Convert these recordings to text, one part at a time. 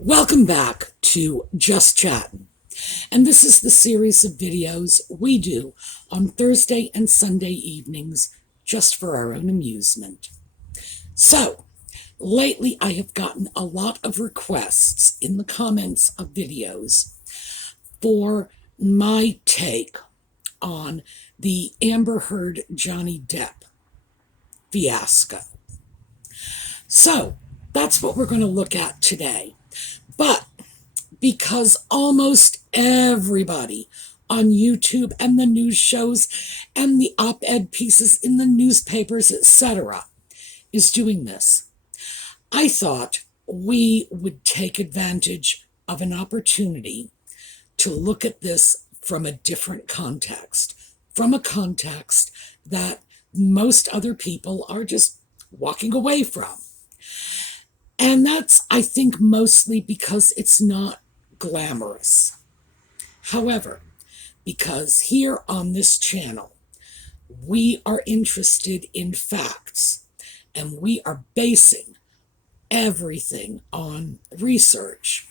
Welcome back to Just Chattin', and this is the series of videos we do on Thursday and Sunday evenings just for our own amusement. So, lately I have gotten a lot of requests in the comments of videos for my take on the Amber Heard Johnny Depp fiasco. So, that's what we're going to look at today. But because almost everybody on YouTube and the news shows and the op-ed pieces in the newspapers, etc., is doing this, I thought we would take advantage of an opportunity to look at this from a different context, from a context that most other people are just walking away from. And that's, I think, mostly because it's not glamorous. However, because here on this channel, we are interested in facts, and we are basing everything on research,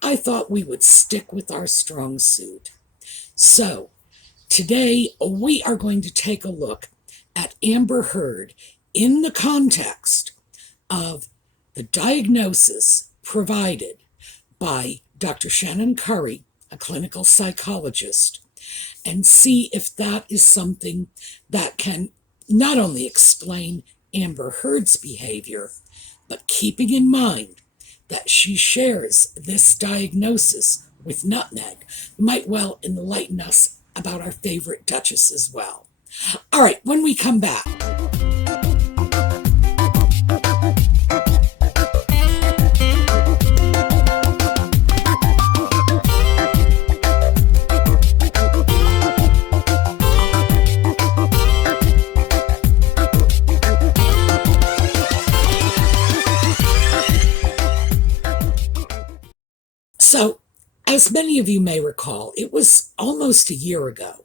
I thought we would stick with our strong suit. So, today we are going to take a look at Amber Heard in the context of the diagnosis provided by Dr. Shannon Curry, a clinical psychologist, and see if that is something that can not only explain Amber Heard's behavior, but keeping in mind that she shares this diagnosis with Nutmeg, might well enlighten us about our favorite Duchess as well. All right, when we come back. So, as many of you may recall, it was almost a year ago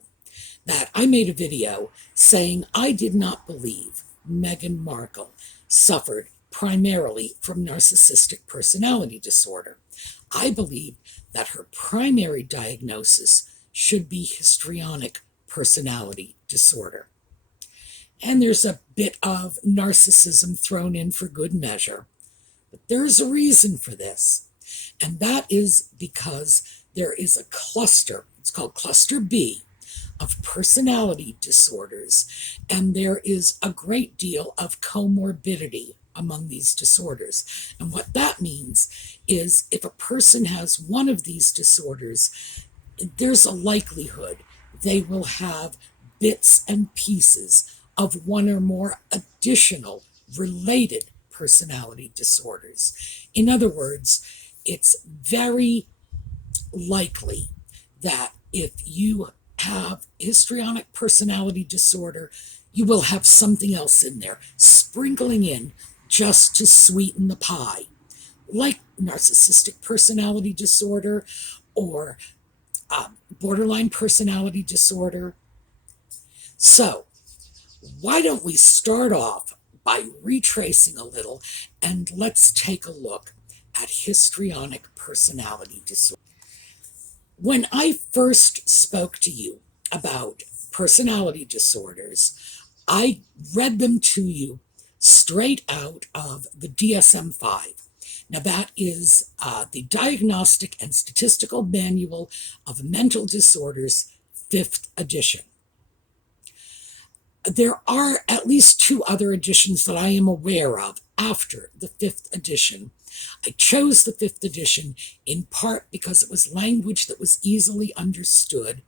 that I made a video saying I did not believe Meghan Markle suffered primarily from narcissistic personality disorder. I believe that her primary diagnosis should be histrionic personality disorder. And there's a bit of narcissism thrown in for good measure. But there's a reason for this. And that is because there is a cluster, it's called Cluster B, of personality disorders, and there is a great deal of comorbidity among these disorders. And what that means is if a person has one of these disorders, there's a likelihood they will have bits and pieces of one or more additional related personality disorders. In other words, it's very likely that if you have histrionic personality disorder, you will have something else in there, sprinkling in just to sweeten the pie, like narcissistic personality disorder or borderline personality disorder. So, why don't we start off by retracing a little, and let's take a look at histrionic personality disorder. When I first spoke to you about personality disorders, I read them to you straight out of the DSM-5. Now that is the Diagnostic and Statistical Manual of Mental Disorders, 5th edition. There are at least 2 other editions that I am aware of after the 5th edition. I chose the 5th edition in part because it was language that was easily understood,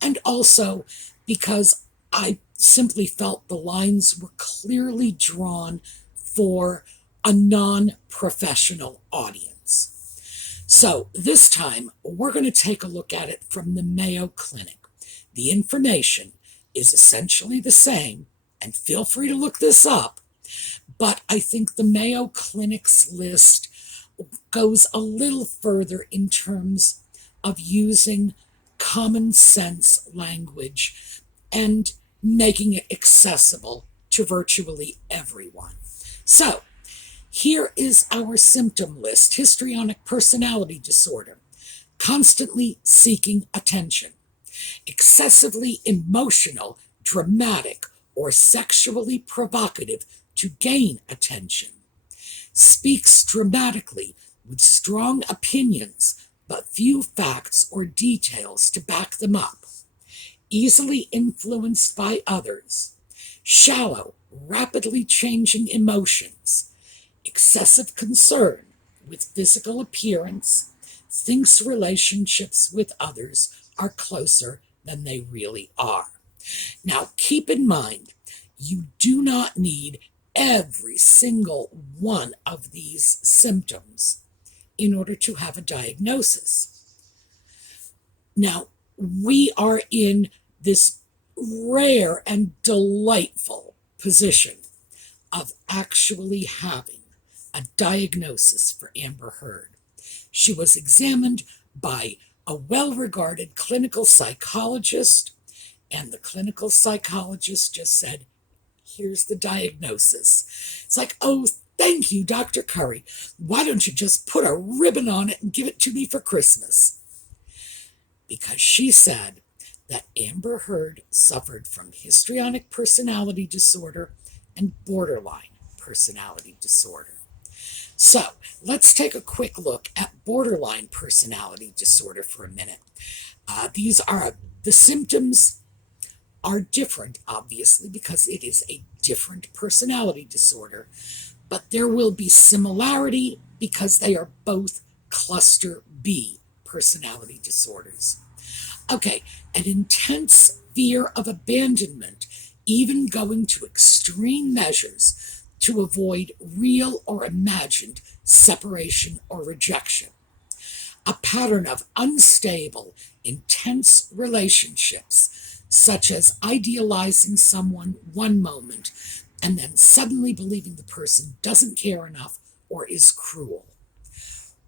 and also because I simply felt the lines were clearly drawn for a non-professional audience. So this time, we're going to take a look at it from the Mayo Clinic. The information is essentially the same, and feel free to look this up, but I think the Mayo Clinic's list goes a little further in terms of using common sense language and making it accessible to virtually everyone. So, Here is our symptom list: histrionic personality disorder, constantly seeking attention, excessively emotional, dramatic, or sexually provocative to gain attention, speaks dramatically with strong opinions but few facts or details to back them up, easily influenced by others, shallow, rapidly changing emotions, excessive concern with physical appearance, thinks relationships with others are closer than they really are. Now, keep in mind, you do not need every single one of these symptoms in order to have a diagnosis. Now, we are in this rare and delightful position of actually having a diagnosis for Amber Heard. She was examined by a well-regarded clinical psychologist, and the clinical psychologist just said, here's the diagnosis. It's like, oh, thank you, Dr. Curry. Why don't you just put a ribbon on it and give it to me for Christmas? Because she said that Amber Heard suffered from histrionic personality disorder and borderline personality disorder. So let's take a quick look at borderline personality disorder for a minute. The symptoms are different, obviously, because it is a different personality disorder, but there will be similarity because they are both cluster B personality disorders. Okay, an intense fear of abandonment, even going to extreme measures to avoid real or imagined separation or rejection. A pattern of unstable, intense relationships, such as idealizing someone one moment and then suddenly believing the person doesn't care enough or is cruel.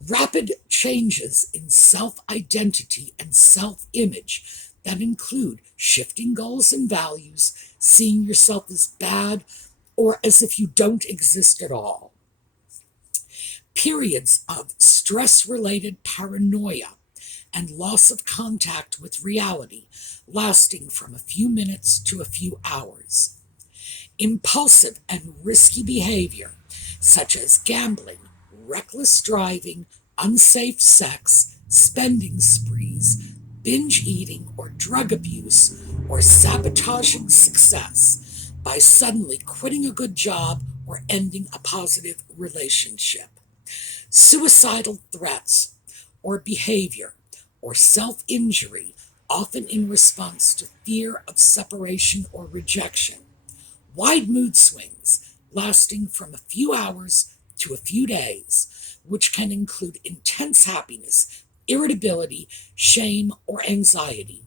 Rapid changes in self-identity and self-image that include shifting goals and values, seeing yourself as bad or as if you don't exist at all. Periods of stress-related paranoia and loss of contact with reality, lasting from a few minutes to a few hours. Impulsive and risky behavior, such as gambling, reckless driving, unsafe sex, spending sprees, binge eating or drug abuse, or sabotaging success by suddenly quitting a good job or ending a positive relationship. Suicidal threats or behavior or self-injury, often in response to fear of separation or rejection. Wide mood swings, lasting from a few hours to a few days, which can include intense happiness, irritability, shame, or anxiety.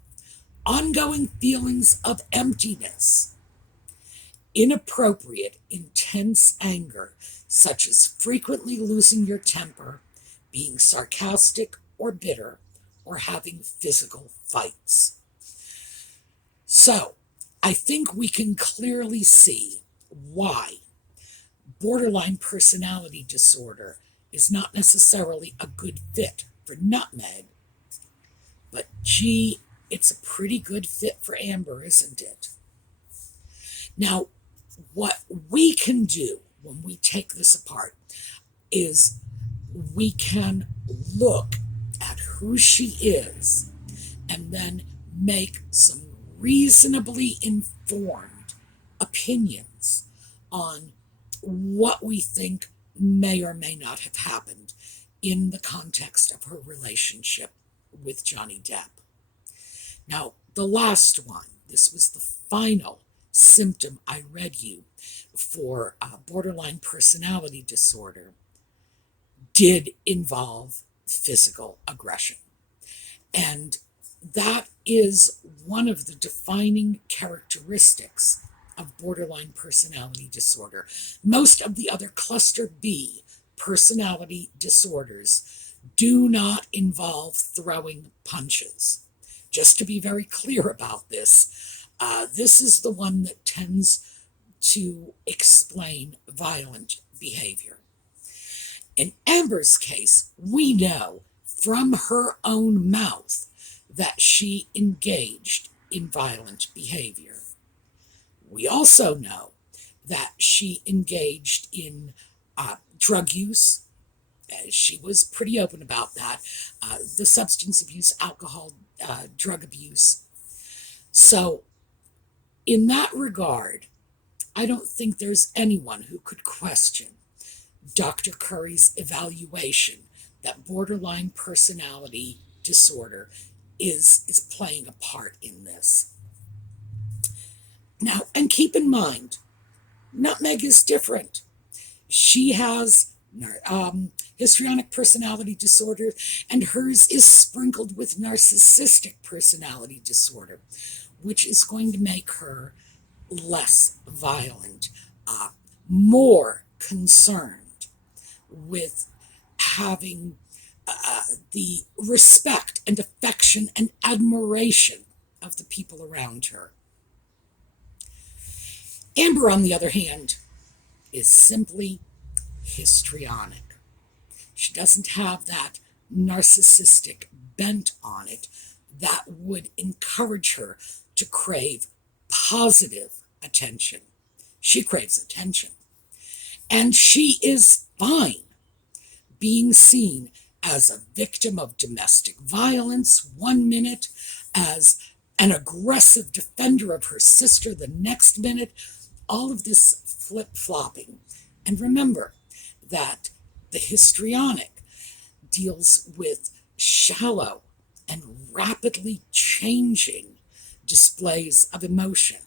Ongoing feelings of emptiness. Inappropriate, intense anger, such as frequently losing your temper, being sarcastic or bitter, or having physical fights. So, I think we can clearly see why borderline personality disorder is not necessarily a good fit for Nutmeg, but gee, it's a pretty good fit for Amber, isn't it? Now, what we can do when we take this apart is we can look at who she is and then make some reasonably informed opinions on what we think may or may not have happened in the context of her relationship with Johnny Depp. Now, the last one, this was the final symptom I read you for borderline personality disorder, did involve physical aggression. And that is one of the defining characteristics of borderline personality disorder. Most of the other cluster B personality disorders do not involve throwing punches. Just to be very clear about this, this is the one that tends to explain violent behavior. In Amber's case, we know from her own mouth that she engaged in violent behavior. We also know that she engaged in drug use. She was pretty open about that. The substance abuse, alcohol, drug abuse. So in that regard, I don't think there's anyone who could question Dr. Curry's evaluation that borderline personality disorder is playing a part in this. Now, and keep in mind, Nutmeg is different. She has histrionic personality disorder, and hers is sprinkled with narcissistic personality disorder, which is going to make her less violent, more concerned with having the respect and affection and admiration of the people around her. Amber, on the other hand, is simply histrionic. She doesn't have that narcissistic bent on it that would encourage her to crave positive attention. She craves attention. And she is fine being seen as a victim of domestic violence 1 minute, as an aggressive defender of her sister the next minute, all of this flip-flopping. And remember that the histrionic deals with shallow and rapidly changing displays of emotion.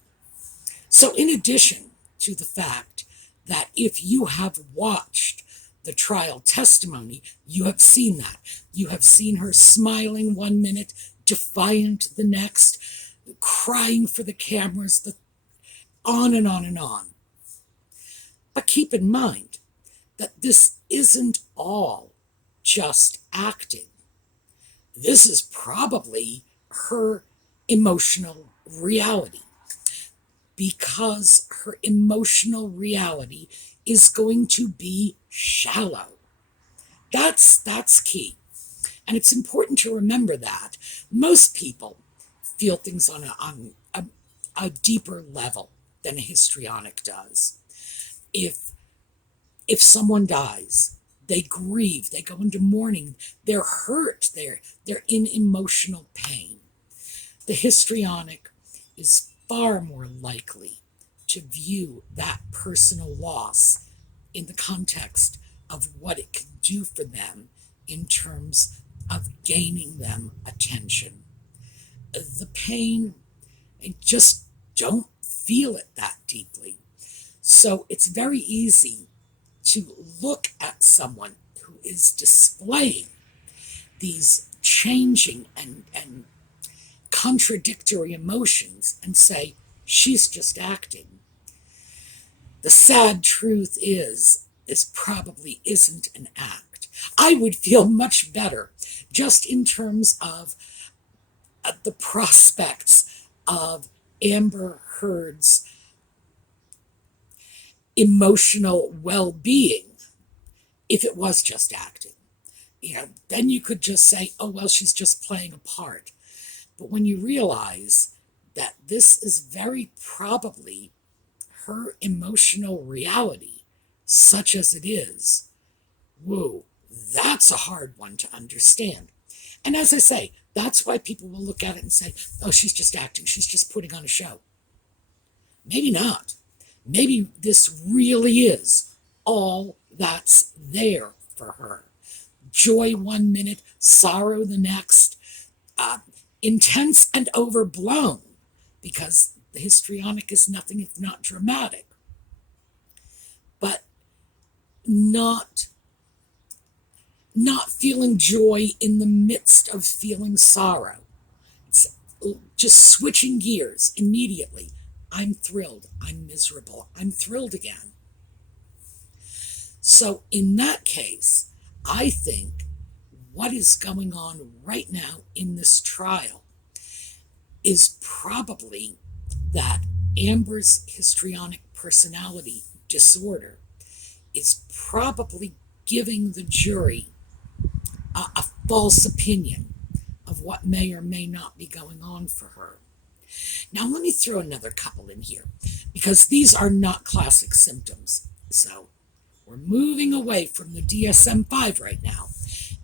So in addition to the fact that if you have watched the trial testimony, you have seen that. You have seen her smiling 1 minute, defiant the next, crying for the cameras, on and on and on. But keep in mind that this isn't all just acting. This is probably her emotional reality, because her emotional reality is going to be shallow. That's key. And it's important to remember that. Most people feel things on a deeper level than a histrionic does. If someone dies, they grieve, they go into mourning, they're hurt, they're in emotional pain. The histrionic is far more likely to view that personal loss in the context of what it can do for them in terms of gaining them attention. The pain, they just don't feel it that deeply. So it's very easy to look at someone who is displaying these changing and contradictory emotions and say, she's just acting. The sad truth is, this probably isn't an act. I would feel much better just in terms of the prospects of Amber Heard's emotional well-being if it was just acting. Then you could just say, oh, well, she's just playing a part. But when you realize that this is very probably her emotional reality, such as it is, whoa, that's a hard one to understand. And as I say, that's why people will look at it and say, oh, she's just acting, she's just putting on a show. Maybe not. Maybe this really is all that's there for her. Joy 1 minute, sorrow the next, intense and overblown, because the histrionic is nothing if not dramatic, but not feeling joy in the midst of feeling sorrow. It's just switching gears immediately. I'm thrilled, I'm miserable, I'm thrilled again. So in that case, I think what is going on right now in this trial is probably that Amber's histrionic personality disorder is probably giving the jury a false opinion of what may or may not be going on for her. Now, let me throw another couple in here, because these are not classic symptoms. So we're moving away from the DSM-5 right now,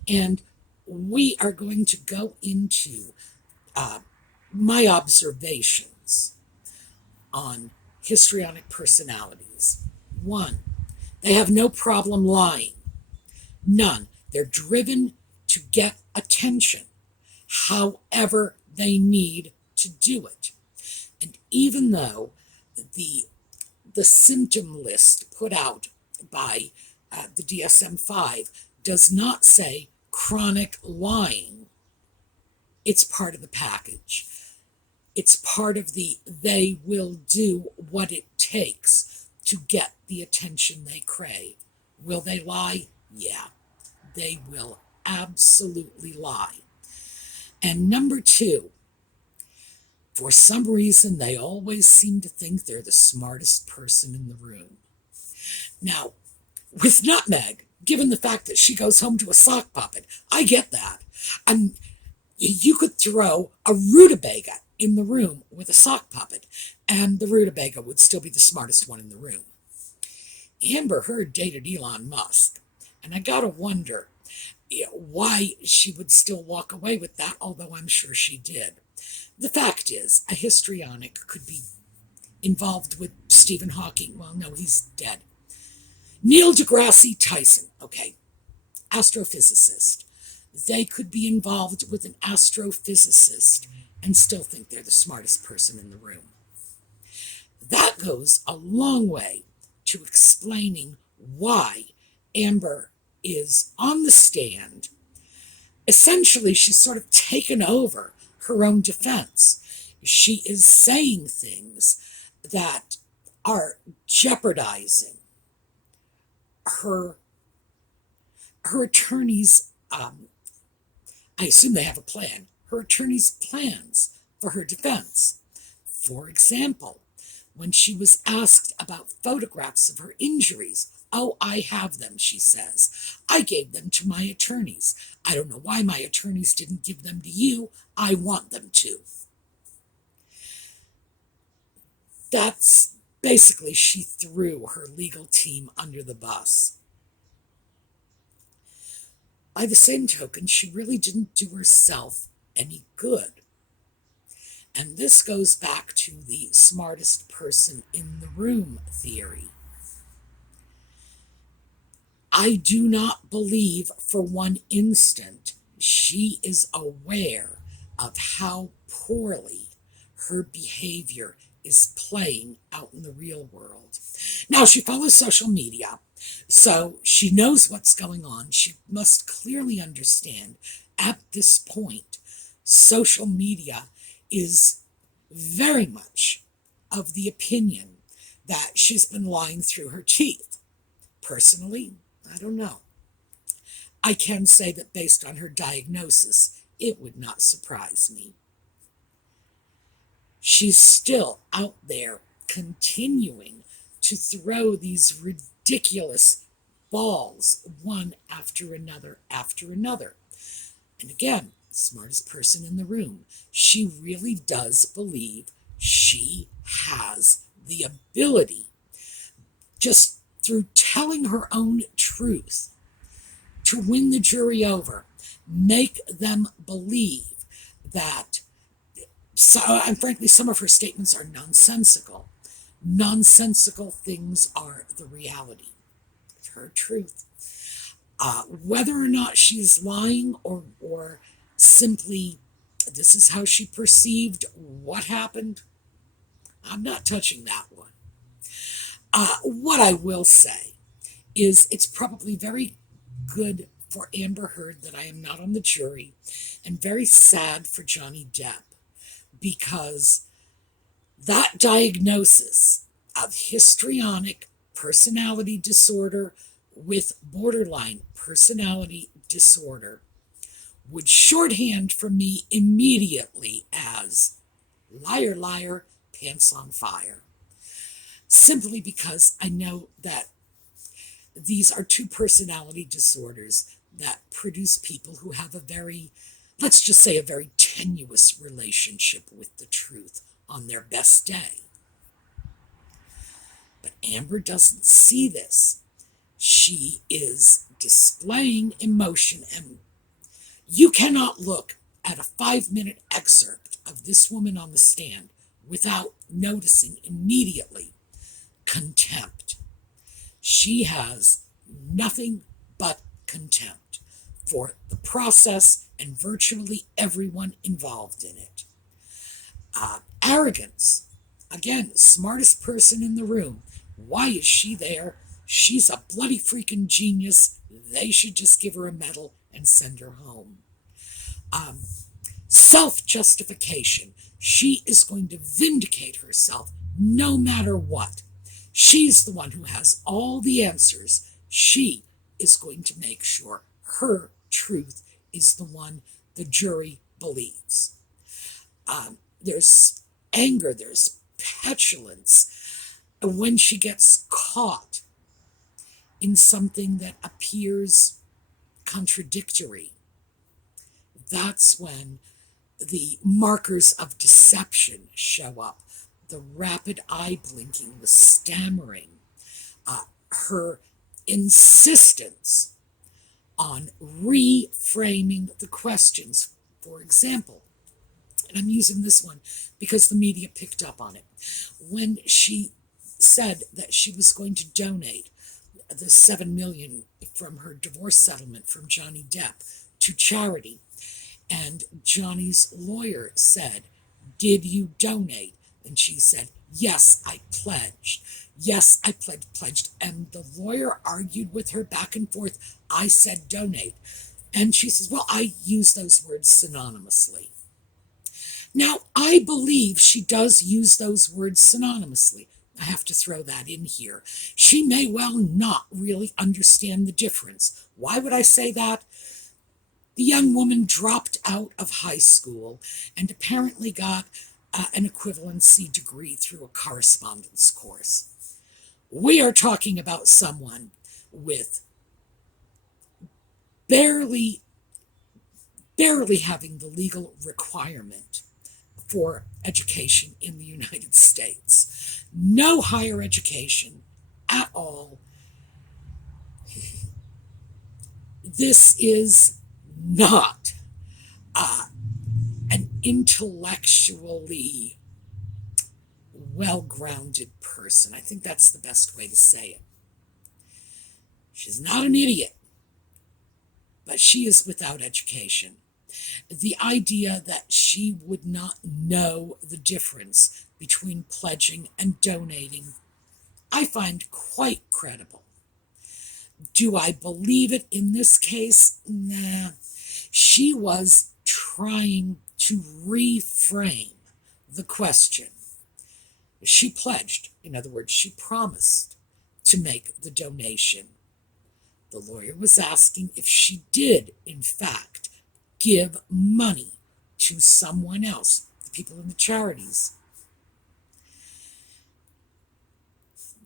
and we are going to go into my observations on histrionic personalities. 1, they have no problem lying. None. They're driven to get attention, however they need to do it. And even though the symptom list put out by the DSM-5 does not say chronic lying, it's part of the package. It's part of they will do what it takes to get the attention they crave. Will they lie? Yeah, they will absolutely lie. And number 2, for some reason, they always seem to think they're the smartest person in the room. Now, with Nutmeg, given the fact that she goes home to a sock puppet, I get that. You could throw a rutabaga in the room with a sock puppet, and the rutabaga would still be the smartest one in the room. Amber Heard dated Elon Musk, and I gotta wonder why she would still walk away with that, although I'm sure she did. The fact is, a histrionic could be involved with Stephen Hawking. Well, no, he's dead. Neil deGrasse Tyson, okay, astrophysicist. They could be involved with an astrophysicist and still think they're the smartest person in the room. That goes a long way to explaining why Amber is on the stand. Essentially, she's sort of taken over her own defense. She is saying things that are jeopardizing her attorney's, I assume they have a plan, her attorney's plans for her defense. For example, when she was asked about photographs of her injuries, "Oh, I have them," she says. "I gave them to my attorneys. I don't know why my attorneys didn't give them to you. I want them to." That's basically, she threw her legal team under the bus. By the same token, she really didn't do herself any good. And this goes back to the smartest person in the room theory. I do not believe for one instant she is aware of how poorly her behavior is playing out in the real world. Now, she follows social media, so she knows what's going on. She must clearly understand at this point, social media is very much of the opinion that she's been lying through her teeth. Personally, I don't know. I can say that based on her diagnosis, it would not surprise me. She's still out there continuing to throw these ridiculous balls one after another after another. And again, smartest person in the room, she really does believe she has the ability, just through telling her own truth, to win the jury over, make them believe that, and frankly, some of her statements are nonsensical. Nonsensical things are the reality. It's her truth. Whether or not she's lying or simply this is how she perceived what happened, I'm not touching that one. What I will say is it's probably very good for Amber Heard that I am not on the jury, and very sad for Johnny Depp, because that diagnosis of histrionic personality disorder with borderline personality disorder would shorthand for me immediately as liar, liar, pants on fire. Simply because I know that these are two personality disorders that produce people who have a very, let's just say, a very tenuous relationship with the truth on their best day. But Amber doesn't see this. She is displaying emotion, and you cannot look at a 5-minute excerpt of this woman on the stand without noticing immediately contempt. She has nothing but contempt for the process and virtually everyone involved in it. Arrogance. Again, smartest person in the room. Why is she there? She's a bloody freaking genius. They should just give her a medal and send her home. Self-justification. She is going to vindicate herself no matter what. She's the one who has all the answers. She is going to make sure her truth is the one the jury believes. There's anger, there's petulance. When she gets caught in something that appears contradictory, that's when the markers of deception show up. The rapid eye blinking, the stammering, her insistence on reframing the questions. For example, and I'm using this one because the media picked up on it, when she said that she was going to donate the $7 million from her divorce settlement from Johnny Depp to charity, and Johnny's lawyer said, "Did you donate?" And she said, "Yes, I pledged. Yes, I pledged." And the lawyer argued with her back and forth. "I said donate." And she says, "Well, I use those words synonymously." Now, I believe she does use those words synonymously. I have to throw that in here. She may well not really understand the difference. Why would I say that? The young woman dropped out of high school and apparently got an equivalency degree through a correspondence course. We are talking about someone with barely having the legal requirement for education in the United States. No higher education at all. This is not an intellectually well-grounded person. I think that's the best way to say it. She's not an idiot, but she is without education. The idea that she would not know the difference between pledging and donating, I find quite credible. Do I believe it in this case? Nah. She was trying to reframe the question. She pledged, in other words, she promised to make the donation. The lawyer was asking if she did, in fact, give money to someone else, the people in the charities.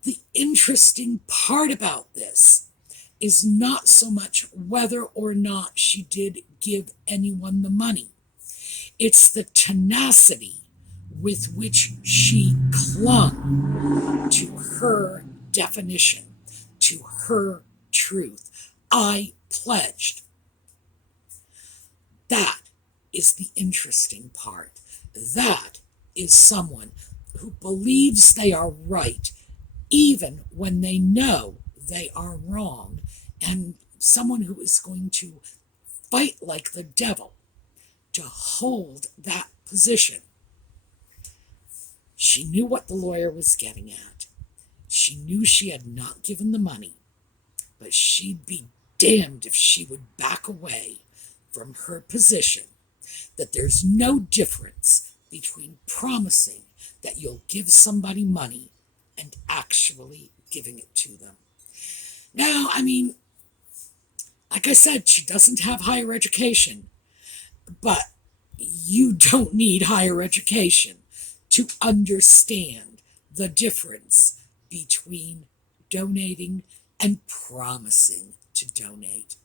The interesting part about this is not so much whether or not she did give anyone the money. It's the tenacity with which she clung to her definition, to her truth. I pledged. That is the interesting part. That is someone who believes they are right, even when they know they are wrong, and someone who is going to fight like the devil to hold that position. She knew what the lawyer was getting at. She knew she had not given the money, but she'd be damned if she would back away from her position that there's no difference between promising that you'll give somebody money and actually giving it to them. Now, I mean, like I said, she doesn't have higher education, but you don't need higher education to understand the difference between donating and promising to donate.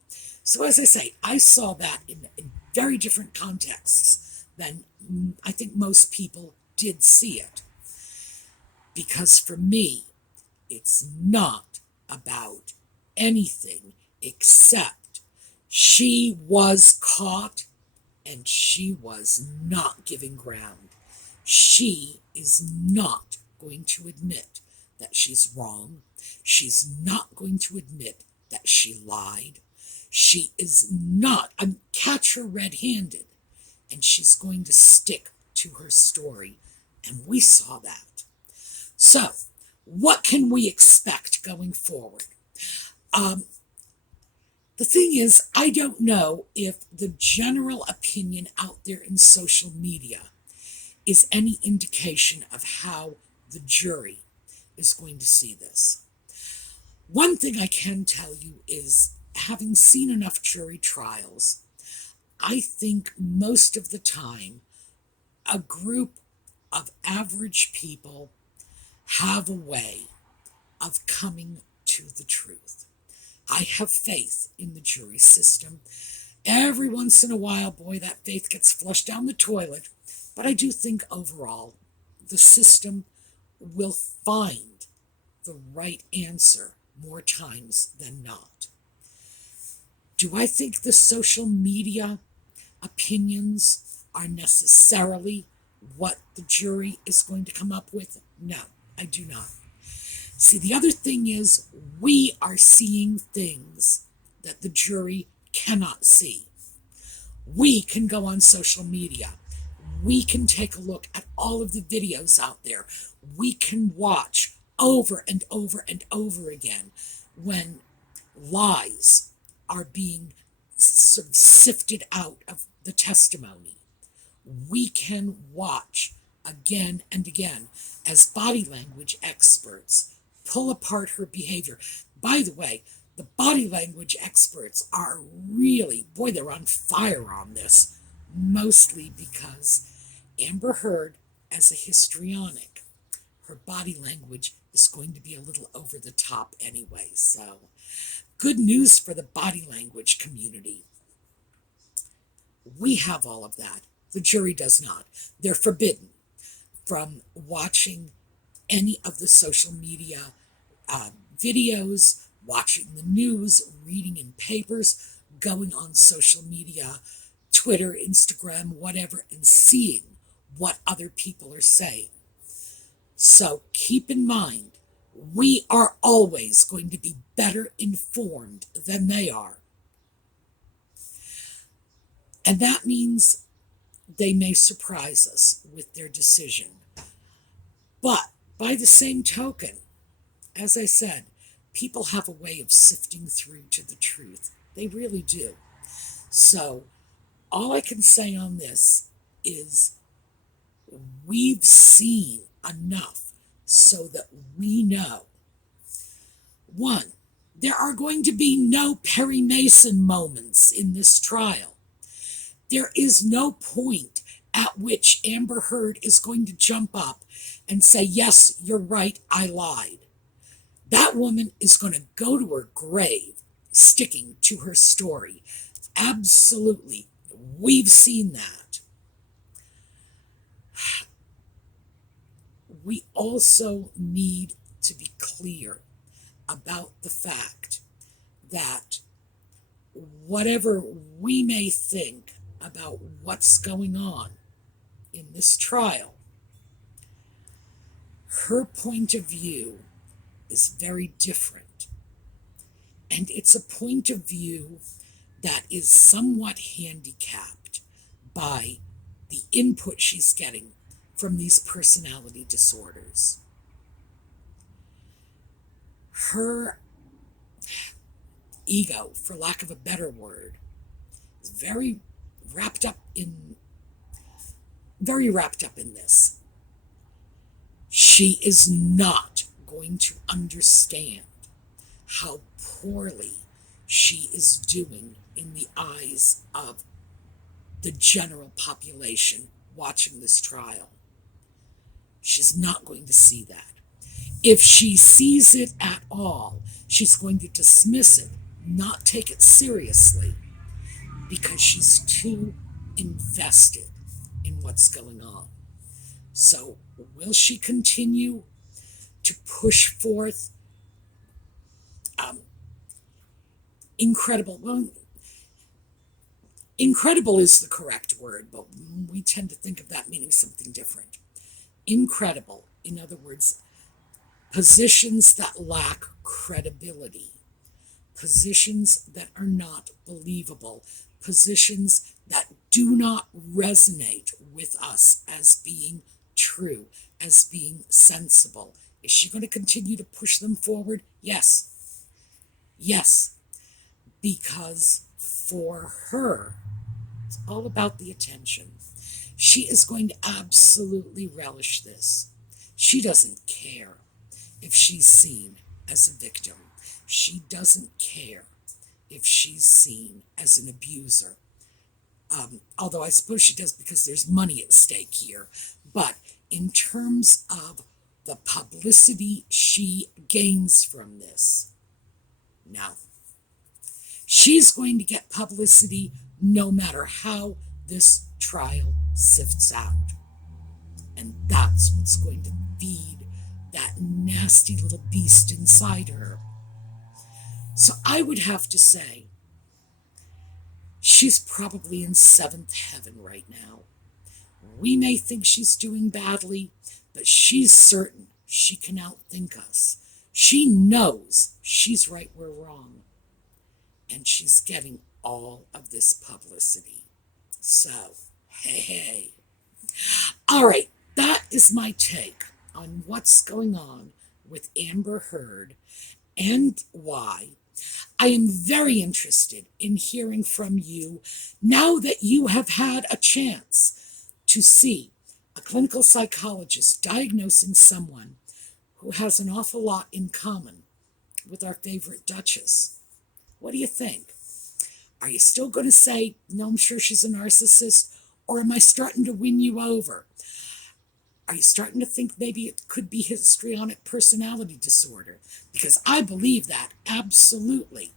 So as I say, I saw that in very different contexts than I think most people did see it. Because for me, it's not about anything except she was caught and she was not giving ground. She is not going to admit that she's wrong. She's not going to admit that she lied. She is not, catch her red-handed, and she's going to stick to her story. And we saw that. So, what can we expect going forward? The thing is, I don't know if the general opinion out there in social media is any indication of how the jury is going to see this. One thing I can tell you is, having seen enough jury trials, I think most of the time a group of average people have a way of coming to the truth. I have faith in the jury system. Every once in a while, boy, that faith gets flushed down the toilet. But I do think overall the system will find the right answer more times than not. Do I think the social media opinions are necessarily what the jury is going to come up with? No, I do not. See, the other thing is, we are seeing things that the jury cannot see. We can go on social media. We can take a look at all of the videos out there. We can watch over and over and over again when lies are being sort of sifted out of the testimony. We can watch again and again as body language experts pull apart her behavior. By the way, the body language experts are really, boy, they're on fire on this, mostly because Amber Heard, as a histrionic, her body language is going to be a little over the top anyway. So, good news for the body language community. We have all of that. The jury does not. They're forbidden from watching any of the social media videos, watching the news, reading in papers, going on social media, Twitter, Instagram, whatever, and seeing what other people are saying. So keep in mind, we are always going to be better informed than they are. And that means they may surprise us with their decision. But by the same token, as I said, people have a way of sifting through to the truth. They really do. So all I can say on this is we've seen enough so that we know. One, there are going to be no Perry Mason moments in this trial. There is no point at which Amber Heard is going to jump up and say, yes, you're right, I lied. That woman is going to go to her grave sticking to her story. Absolutely. We've seen that. We also need to be clear about the fact that whatever we may think about what's going on in this trial, her point of view is very different. And it's a point of view that is somewhat handicapped by the input she's getting from these personality disorders. Her ego, for lack of a better word, is very wrapped up in this. She is not going to understand how poorly she is doing in the eyes of the general population watching this trial. She's not going to see that. If she sees it at all, she's going to dismiss it, not take it seriously, because she's too invested in what's going on. So will she continue to push forth incredible? Well, incredible is the correct word, but we tend to think of that meaning something different. Incredible, in other words, positions that lack credibility, positions that are not believable, positions that do not resonate with us as being true, as being sensible. Is she going to continue to push them forward? Yes. Yes. Because for her, it's all about the attention. She is going to absolutely relish this. She doesn't care if she's seen as a victim. She doesn't care if she's seen as an abuser. Although I suppose she does, because there's money at stake here. But in terms of the publicity she gains from this, no. She's going to get publicity no matter how this trial sifts out. And that's what's going to feed that nasty little beast inside her. So I would have to say, she's probably in seventh heaven right now. We may think she's doing badly, but she's certain she can outthink us. She knows she's right, we're wrong. And she's getting all of this publicity. So, hey. All right, that is my take on what's going on with Amber Heard and why. I am very interested in hearing from you now that you have had a chance to see a clinical psychologist diagnosing someone who has an awful lot in common with our favorite Duchess. What do you think? Are you still going to say, no, I'm sure she's a narcissist? Or am I starting to win you over? Are you starting to think maybe it could be histrionic personality disorder? Because I believe that, absolutely.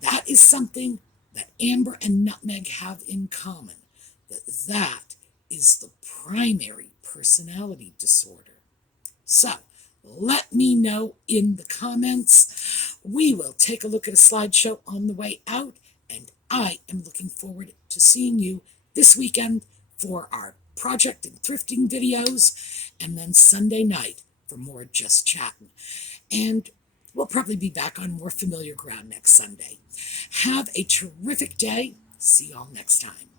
That is something that Amber and Nutmeg have in common. That is the primary personality disorder. So, let me know in the comments. We will take a look at a slideshow on the way out, and I am looking forward to seeing you this weekend for our project and thrifting videos, and then Sunday night for more Just Chattin'. And we'll probably be back on more familiar ground next Sunday. Have a terrific day. See y'all next time.